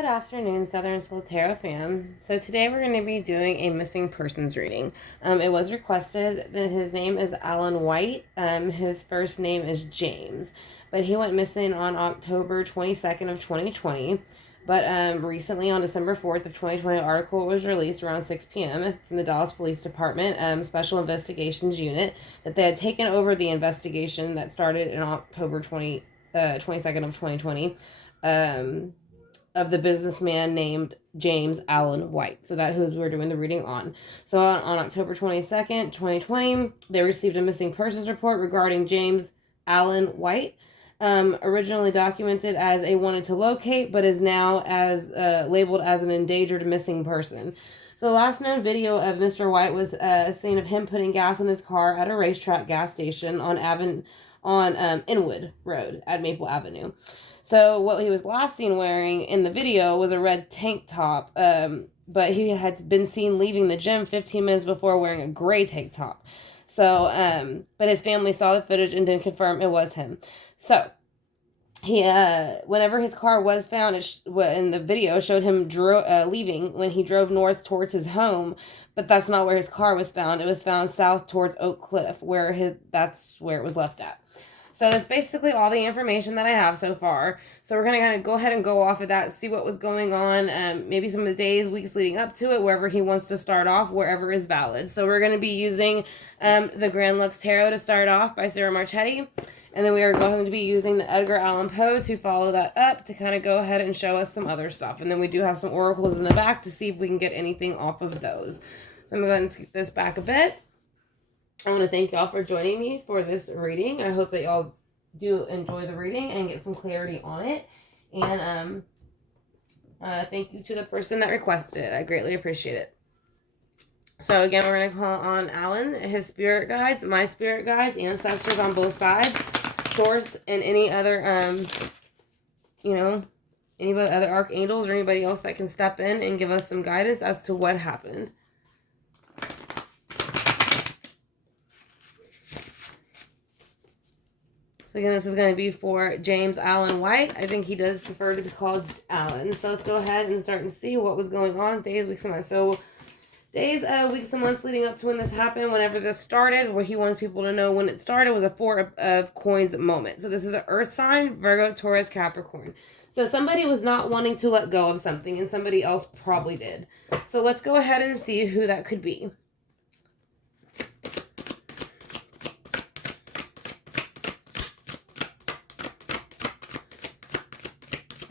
Good afternoon, Southern Soul Tarot fam. So today we're going to be doing a missing persons reading. It was requested that his name is Alan White. His first name is James, but he went missing on October 22nd of 2020. But recently on December 4th of 2020, an article was released around 6 p.m. from the Dallas Police Department Special Investigations Unit that they had taken over the investigation that started in October 22nd of 2020. Of the businessman named James Alan White. So that who we're doing the reading on. So on October 22nd, 2020, they received a missing persons report regarding James Alan White, originally documented as a wanted to locate, but is now as labeled as an endangered missing person. So the last known video of Mr. White was a scene of him putting gas in his car at a racetrack gas station on Inwood Road at Maple Avenue. So what he was last seen wearing in the video was a red tank top, but he had been seen leaving the gym 15 minutes before wearing a gray tank top. So, but his family saw the footage and didn't confirm it was him. So, he, whenever his car was found, in the video showed him leaving when he drove north towards his home, but that's not where his car was found. It was found south towards Oak Cliff, that's where it was left at. So that's basically all the information that I have so far. So we're going to kind of go ahead and go off of that, see what was going on, maybe some of the days, weeks leading up to it, wherever he wants to start off, wherever is valid. So we're going to be using the Grand Lux Tarot to start off by Sarah Marchetti. And then we are going to be using the Edgar Allan Poe to follow that up to kind of go ahead and show us some other stuff. And then we do have some oracles in the back to see if we can get anything off of those. So I'm going to go ahead and scoot this back a bit. I want to thank y'all for joining me for this reading. I hope that y'all do enjoy the reading and get some clarity on it. And thank you to the person that requested it. I greatly appreciate it. So again, we're going to call on Alan, his spirit guides, my spirit guides, ancestors on both sides, source, and any other, anybody, other archangels or anybody else that can step in and give us some guidance as to what happened. So again, this is going to be for James Alan White. I think he does prefer to be called Alan. So let's go ahead and start and see what was going on days, weeks, and months. So days, weeks, and months leading up to when this happened, whenever this started, where he wants people to know when it started, was a Four of Coins moment. So this is an Earth sign, Virgo, Taurus, Capricorn. So somebody was not wanting to let go of something, and somebody else probably did. So let's go ahead and see who that could be.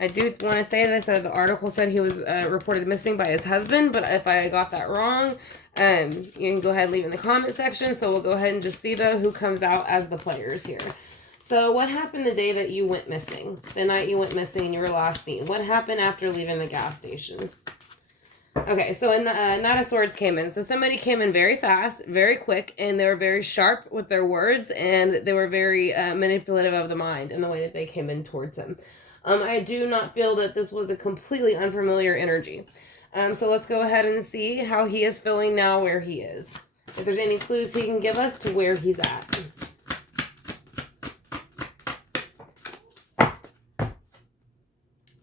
I do want to say this, the article said he was reported missing by his husband, but if I got that wrong, you can go ahead and leave in the comment section. So we'll go ahead and just see, though, who comes out as the players here. So what happened the day that you went missing? The night you went missing and you were last seen. What happened after leaving the gas station? Okay, so Knight of Swords came in. So somebody came in very fast, very quick, and they were very sharp with their words, and they were very manipulative of the mind in the way that they came in towards him. I do not feel that this was a completely unfamiliar energy. So let's go ahead and see how he is feeling now, where he is. If there's any clues he can give us to where he's at.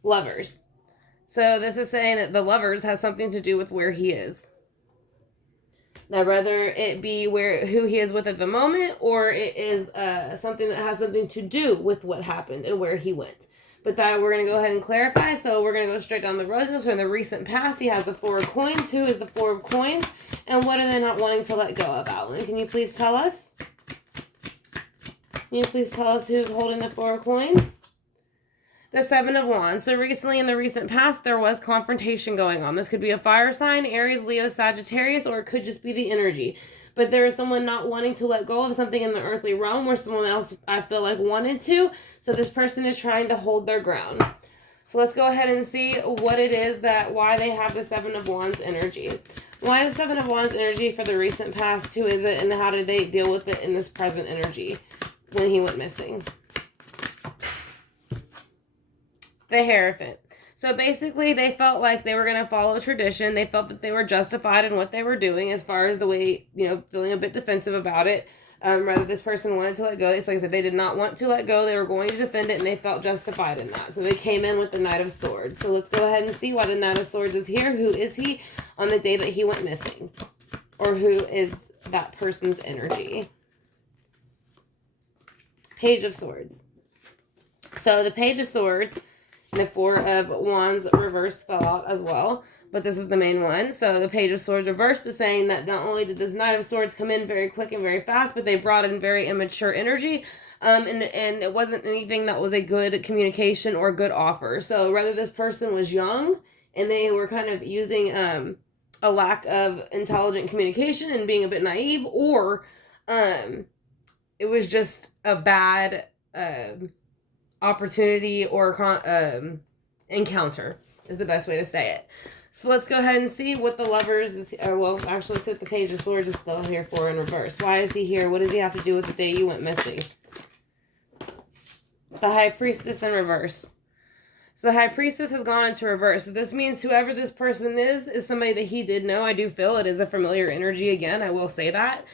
Lovers. So this is saying that the Lovers has something to do with where he is. Now, whether it be who he is with at the moment, or it is something that has something to do with what happened and where he went. But that we're going to go ahead and clarify. So we're going to go straight down the road. So in the recent past, he has the Four of Coins. Who is the Four of Coins? And what are they not wanting to let go of, Alan? Can you please tell us? Can you please tell us who's holding the Four of Coins? The Seven of Wands. So recently, in the recent past, there was confrontation going on. This could be a fire sign, Aries, Leo, Sagittarius, or it could just be the energy. But there is someone not wanting to let go of something in the earthly realm where someone else, I feel like, wanted to. So this person is trying to hold their ground. So let's go ahead and see what it is why they have the Seven of Wands energy. Why the Seven of Wands energy for the recent past? Who is it, and how did they deal with it in this present energy when he went missing? The Hierophant. So basically, they felt like they were going to follow tradition. They felt that they were justified in what they were doing as far as the way, feeling a bit defensive about it. Rather, this person wanted to let go. It's like I said, they did not want to let go. They were going to defend it, and they felt justified in that. So they came in with the Knight of Swords. So let's go ahead and see why the Knight of Swords is here. Who is he on the day that he went missing? Or who is that person's energy? Page of Swords. So the Page of Swords and the Four of Wands reversed fell out as well. But this is the main one. So the Page of Swords reversed is saying that not only did this Knight of Swords come in very quick and very fast, but they brought in very immature energy. And it wasn't anything that was a good communication or good offer. So rather this person was young and they were kind of using a lack of intelligent communication and being a bit naive, or it was just a bad opportunity or encounter is the best way to say it. So let's go ahead and see what the Lovers is, well, actually, let's see what the Page of Swords is still here for in reverse. Why is he here? What does he have to do with the day you went missing? The High Priestess in reverse. So the High Priestess has gone into reverse. So this means whoever this person is somebody that he did know. I do feel it is a familiar energy again. I will say that.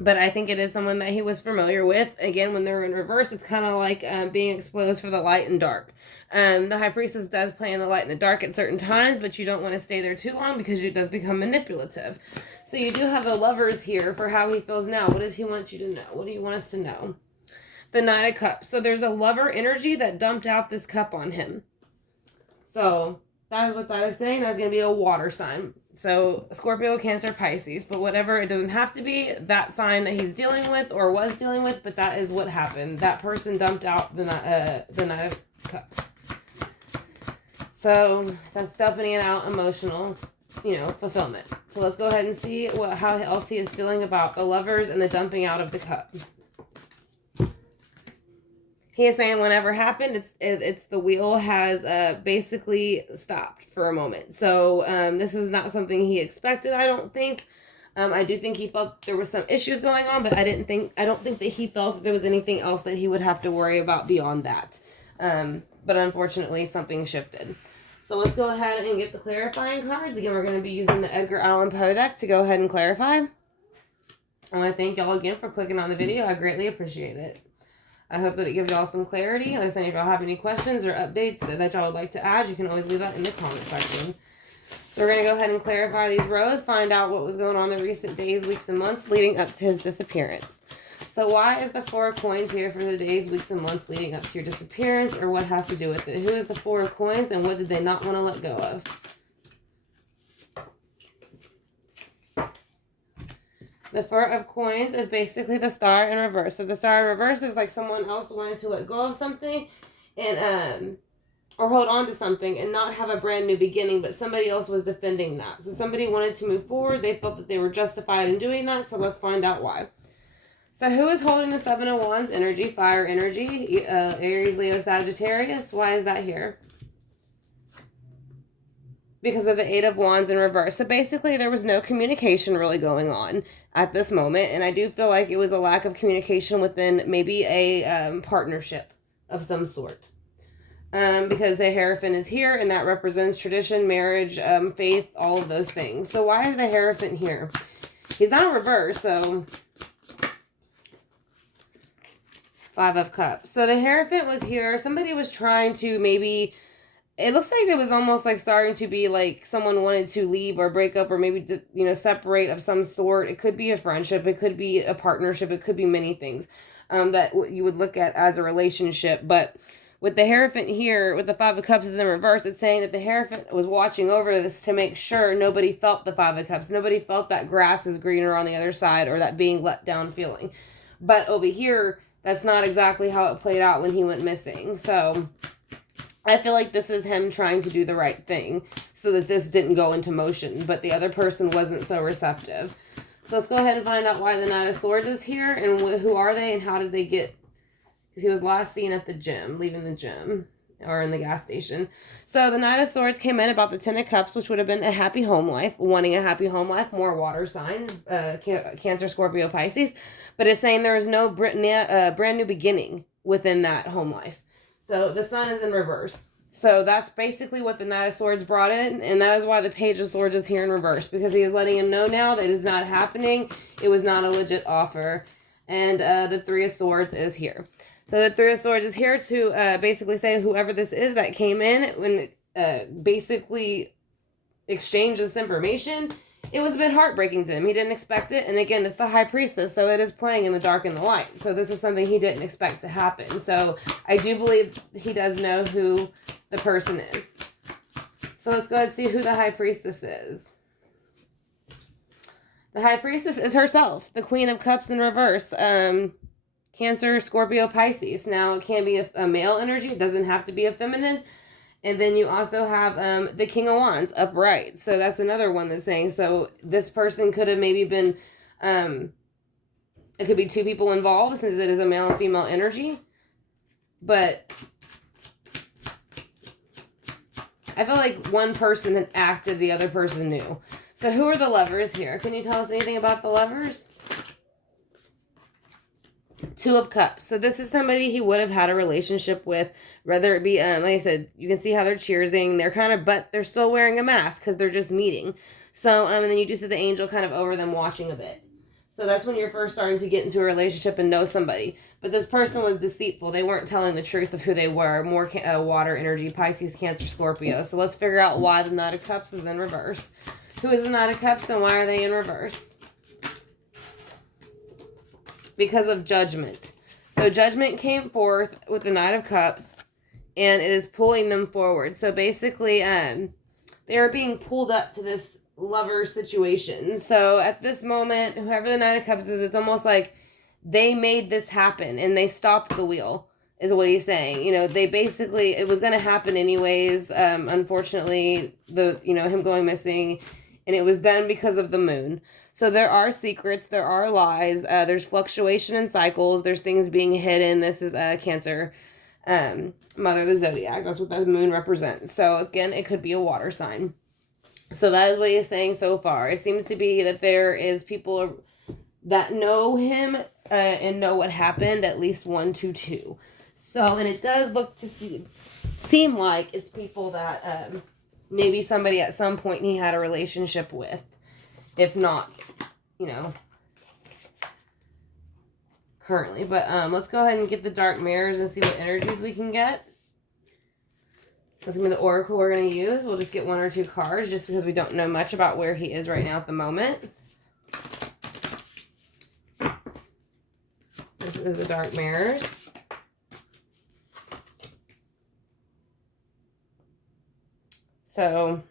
But I think it is someone that he was familiar with. Again, when they're in reverse, it's kind of like being exposed for the light and dark. The High Priestess does play in the light and the dark at certain times, but you don't want to stay there too long because it does become manipulative. So you do have the Lovers here for how he feels now. What does he want you to know? What do you want us to know? The Knight of Cups. So there's a lover energy that dumped out this cup on him. So that is what that is saying. That's going to be a water sign. So Scorpio, Cancer, Pisces. But whatever, it doesn't have to be that sign that he's dealing with or was dealing with, but that is what happened. That person dumped out the Knight of Cups. So that's dumping out emotional, fulfillment. So let's go ahead and see how else he is feeling about the Lovers and the dumping out of the cup. He is saying whatever happened, it's the wheel has basically stopped for a moment. So this is not something he expected, I don't think. I do think he felt there was some issues going on, but I don't think that he felt that there was anything else that he would have to worry about beyond that. But unfortunately, something shifted. So let's go ahead and get the clarifying cards. Again, we're going to be using the Edgar Allan Poe deck to go ahead and clarify. I want to thank y'all again for clicking on the video. I greatly appreciate it. I hope that it gives y'all some clarity. And if y'all have any questions or updates that y'all would like to add, you can always leave that in the comment section. So we're going to go ahead and clarify these rows, find out what was going on in the recent days, weeks, and months leading up to his disappearance. So why is the Four of Coins here for the days, weeks, and months leading up to your disappearance, or what has to do with it? Who is the Four of Coins, and what did they not want to let go of? The Four of Coins is basically the Star in reverse. So the Star in reverse is like someone else wanted to let go of something and or hold on to something and not have a brand new beginning, but somebody else was defending that. So somebody wanted to move forward. They felt that they were justified in doing that. So let's find out why. So who is holding the Seven of Wands energy, fire energy? Aries, Leo, Sagittarius. Why is that here? Because of the Eight of Wands in reverse. So basically there was no communication really going on at this moment. And I do feel like it was a lack of communication within maybe a partnership of some sort. Because the Hierophant is here and that represents tradition, marriage, faith, all of those things. So why is the Hierophant here? He's not in reverse, so Five of Cups. So the Hierophant was here. Somebody was trying to maybe... It looks like it was almost like starting to be like someone wanted to leave or break up or maybe, separate of some sort. It could be a friendship. It could be a partnership. It could be many things that you would look at as a relationship. But with the Hierophant here, with the Five of Cups is in reverse, it's saying that the Hierophant was watching over this to make sure nobody felt the Five of Cups. Nobody felt that grass is greener on the other side or that being let down feeling. But over here, that's not exactly how it played out when he went missing. So I feel like this is him trying to do the right thing so that this didn't go into motion, but the other person wasn't so receptive. So let's go ahead and find out why the Knight of Swords is here and who are they and how did they get, because he was last seen at the gym, leaving the gym or in the gas station. So the Knight of Swords came in about the Ten of Cups, which would have been a happy home life, wanting a happy home life, more water signs, Cancer, Scorpio, Pisces, but it's saying there is no brand new beginning within that home life. So the Sun is in reverse. So that's basically what the Knight of Swords brought in, and that is why the Page of Swords is here in reverse, because he is letting him know now that it is not happening. It was not a legit offer. And the Three of Swords is here. So the Three of Swords is here to basically say whoever this is that came in when basically exchanged this information, it was a bit heartbreaking to him. He didn't expect it. And again, it's the High Priestess, so it is playing in the dark and the light. So this is something he didn't expect to happen. So I do believe he does know who the person is. So let's go ahead and see who the High Priestess is. The High Priestess is herself, the Queen of Cups in reverse. Cancer, Scorpio, Pisces. Now, it can be a male energy. It doesn't have to be a feminine. And then you also have the King of Wands upright. So that's another one that's saying, so this person could have maybe been, it could be two people involved since it is a male and female energy. But I feel like one person had acted, the other person knew. So who are the lovers here? Can you tell us anything about the lovers? Two of Cups. So this is somebody he would have had a relationship with, whether it be, like I said, you can see how they're cheersing. They're kind of, but they're still wearing a mask because they're just meeting. So, and then you do see the angel kind of over them watching a bit. So that's when you're first starting to get into a relationship and know somebody. But this person was deceitful. They weren't telling the truth of who they were. More water energy, Pisces, Cancer, Scorpio. So let's figure out why the Knight of Cups is in reverse. Who is the Knight of Cups and why are they in reverse? Because of Judgment. So Judgment came forth with the Knight of Cups, and it is pulling them forward. So basically, they are being pulled up to this lover situation. So at this moment, whoever the Knight of Cups is, it's almost like they made this happen, and they stopped the wheel, is what he's saying. You know, they basically, it was going to happen anyways. Unfortunately, him going missing, and it was done because of the moon. So there are secrets, there are lies, there's fluctuation in cycles, there's things being hidden. This is Cancer, Mother of the Zodiac. That's what the moon represents. So again, it could be a water sign. So that is what he is saying so far. It seems to be that there is people that know him and know what happened, at least 1 to 2. So, and it does look to seem like it's people that maybe somebody at some point he had a relationship with. If not, currently. But let's go ahead and get the dark mirrors and see what energies we can get. That's going to be the oracle we're going to use. We'll just get 1 or 2 cards just because we don't know much about where he is right now at the moment. This is the dark mirrors. So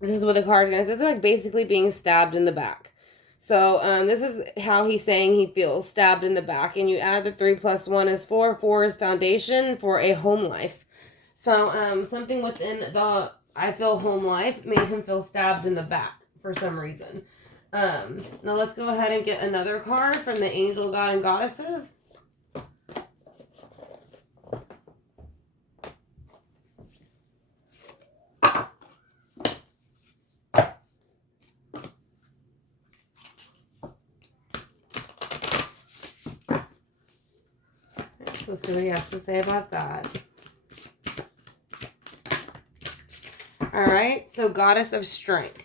this is what the card is going to say. This is like basically being stabbed in the back. So this is how he's saying he feels, stabbed in the back. And you add the 3 + 1 is 4. 4 is foundation for a home life. So something within the I feel home life made him feel stabbed in the back for some reason. Now let's go ahead and get another card from the Angel, God, and Goddesses. Let's see what he has to say about that. Alright, so Goddess of Strength.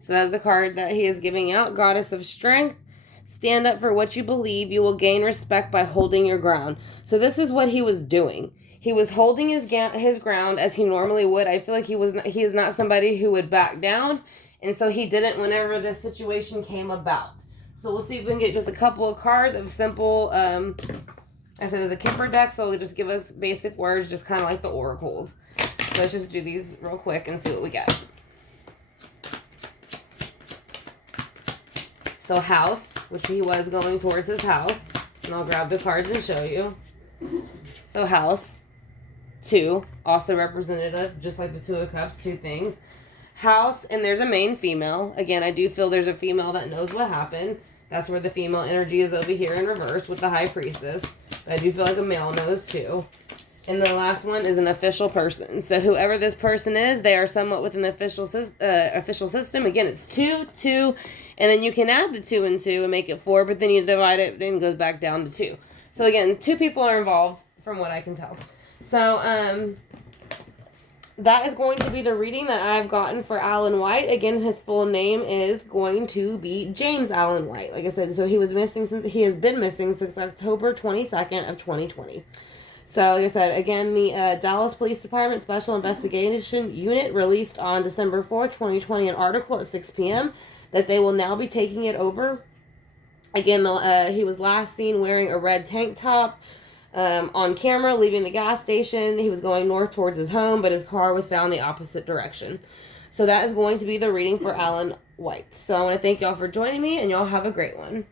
So that's the card that he is giving out. Goddess of Strength. Stand up for what you believe. You will gain respect by holding your ground. So this is what he was doing. He was holding his ground as he normally would. I feel like he is not somebody who would back down. And so he didn't whenever this situation came about. So we'll see if we can get just a couple of cards of simple, I said it's a Kipper deck, so it'll just give us basic words, just kind of like the oracles. So let's just do these real quick and see what we get. So house, which he was going towards his house. And I'll grab the cards and show you. So house, 2, also representative, just like the 2 of Cups, 2 things. House, and there's a main female. Again, I do feel there's a female that knows what happened. That's where the female energy is over here in reverse with the High Priestess. But I do feel like a male knows too. And the last one is an official person. So whoever this person is, they are somewhat within the official system. Again, it's 2, 2, and then you can add the 2 and 2 and make it 4, but then you divide it and it goes back down to 2. So again, 2 people are involved from what I can tell. So, that is going to be the reading that I've gotten for Alan White. Again, his full name is going to be James Alan White. Like I said, so he has been missing since October 22nd of 2020. So, like I said, again, the Dallas Police Department Special Investigation Unit released on December 4th, 2020, an article at 6 p.m. that they will now be taking it over. Again, he was last seen wearing a red tank top on camera, leaving the gas station. He was going north towards his home, but his car was found the opposite direction. So that is going to be the reading for Alan White. So I want to thank y'all for joining me, and y'all have a great one.